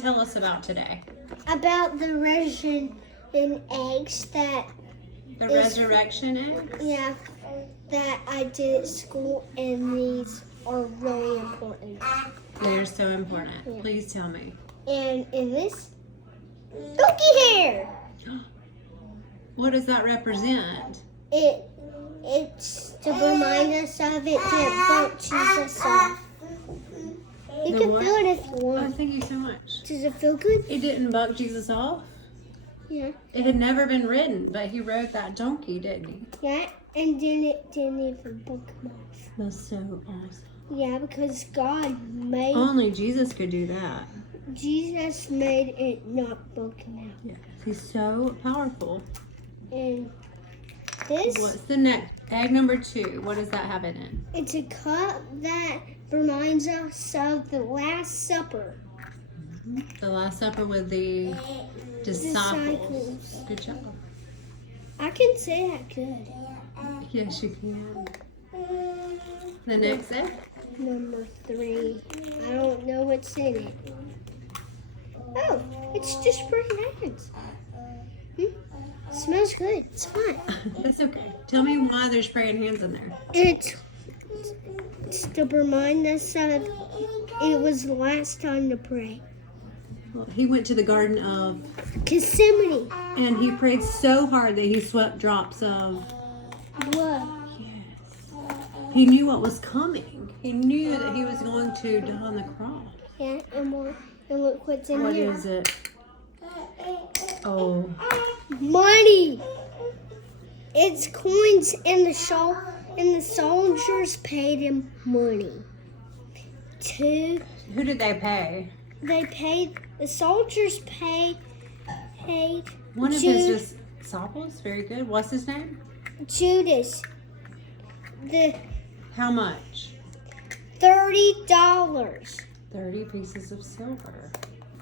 tell us about today? About the resurrection and eggs that The resurrection eggs? yeah that I did at school, and these are really important. They're so important. Yeah. Please tell me. And in this, donkey hair. What does that represent? It's to remind us of it to bump Jesus off. You The can what? feel it if you Oh, want. thank you so much. Does it feel good? He didn't buck Jesus off. Yeah. It had never been ridden, but he rode that donkey, didn't he? Yeah, and then it didn't even buck him off. That's so awesome. Yeah, because God made Only Jesus could do that. Jesus made it not buck him out. Yes, he's so powerful. And this, What's the next? Egg number 2. What does that have in it? it's a cup that reminds us of the Last Supper. The Last Supper with the disciples. Disciples. Good job. I can say that good. Yes, you can. The next egg? Number 3. I don't know what's in it. Oh, it's just spraying hands. Smells good. It's fine. That's okay. Tell me why there's spraying hands in there. It's to remind us of it was the last time to pray. Well, he went to the Garden of, Gethsemane. and he prayed so hard that he swept drops of. Blood. Yes. He knew what was coming. He knew that he was going to die on the cross. Yeah, and more. And look what's in What here. is it? Oh, Money. It's coins, and the soldiers paid him money. who did they pay? The soldiers paid One of Jude- his disciples. Very good. What's his name? Judas How much? $30. 30 pieces of silver.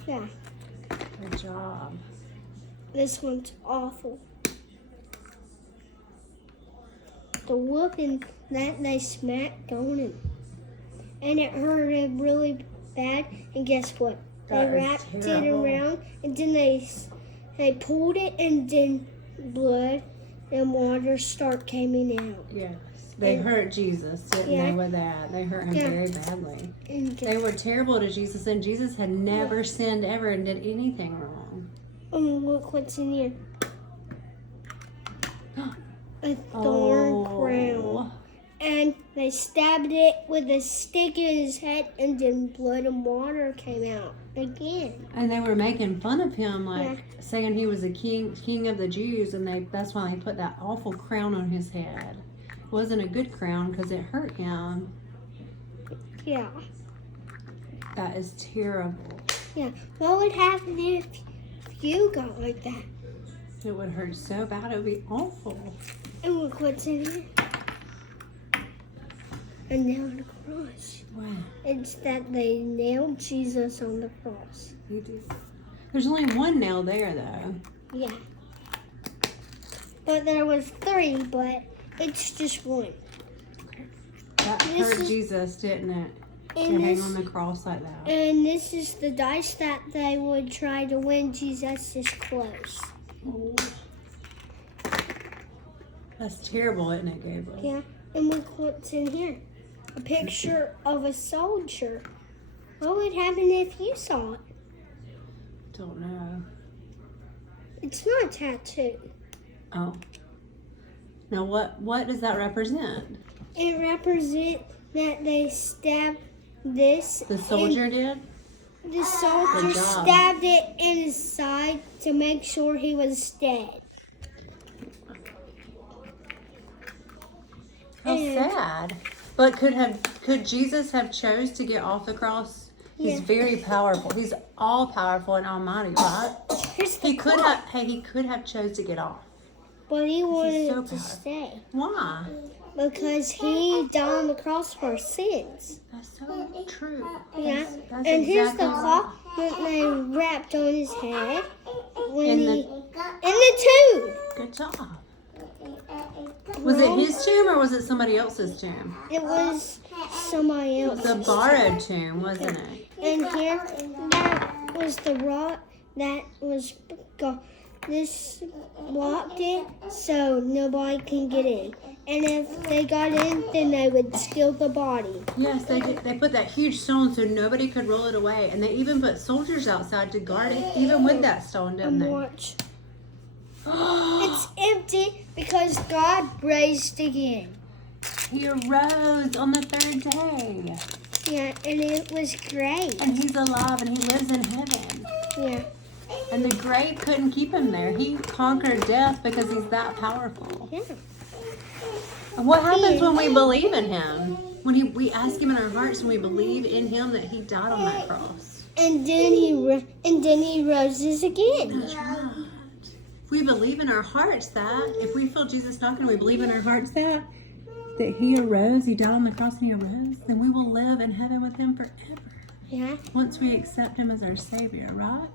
Yeah, Good job. this one's awful. The whooping that they smacked on him, and it hurt him really bad. And guess what? They That is wrapped it terrible. around, and then they pulled it, and then blood and water start coming out. Yes. They And- hurt Jesus, didn't Yeah. they, with that? They hurt him Yeah. very badly. And They were terrible to Jesus, and Jesus had never sinned ever and did anything wrong. look what's in here. A thorn crown. Oh. And they stabbed it with a stick in his head, and then blood and water came out again. And they were making fun of him, like saying he was a king of the Jews, and that's why they put that awful crown on his head. It wasn't a good crown because it hurt him. Yeah. That is terrible. Yeah. What would happen if you got like that? It would hurt so bad. It would be awful. And look what's in here. A nailed cross. Wow. It's that they nailed Jesus on the cross. You do. There's only one nail there, though. Yeah. But there was 3, but it's just one. That This hurt is- Jesus, didn't it? To And hang this, on the cross like that. and this is the dice that they would try to win Jesus' clothes. Oh. That's terrible, isn't it, Gabriel? Yeah. And look what's in here. A picture of a soldier. What would happen if you saw it? Don't know. It's not a tattoo. Oh. Now, what does that represent? It represents that they stabbed this. The soldier did? The soldier Good job. stabbed it in his side to make sure he was dead. How And- sad. But could Jesus have chose to get off the cross? He's Yeah. very powerful. He's all powerful and almighty, right? Here's the He could clock. have he could have chose to get off. But he wanted so to powerful. stay Why? because he died on the cross for our sins. That's so true. Yeah. That's And here's the exactly clock that they wrapped on his head when In he the- in the tomb. Good job. Was it his tomb or was it somebody else's tomb? It was somebody It was else. a borrowed tomb, wasn't it? And here, that was the rock that was this blocked it so nobody can get in. And if they got in, then they would steal the body. Yes, they did. They put that huge stone so nobody could roll it away, and they even put soldiers outside to guard it, even with that stone, didn't And they? watch. It's empty because God raised again. He arose on the third day, Yeah, and it was great. and he's alive, and he lives in heaven. Yeah. And the grave couldn't keep him there. He conquered death because he's that powerful. Yeah. And what happens when we believe in him? When we ask him in our hearts and we believe in him that he died on that cross. And then he roses again. That's right. If we believe in our hearts that, if we feel Jesus knocking, we believe in our hearts that he arose, he died on the cross and he arose, then we will live in heaven with him forever. Yeah. Once we accept him as our Savior, right?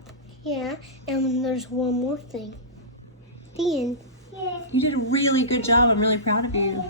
Yeah. And there's one more thing. The end. You did a really good job. I'm really proud of you.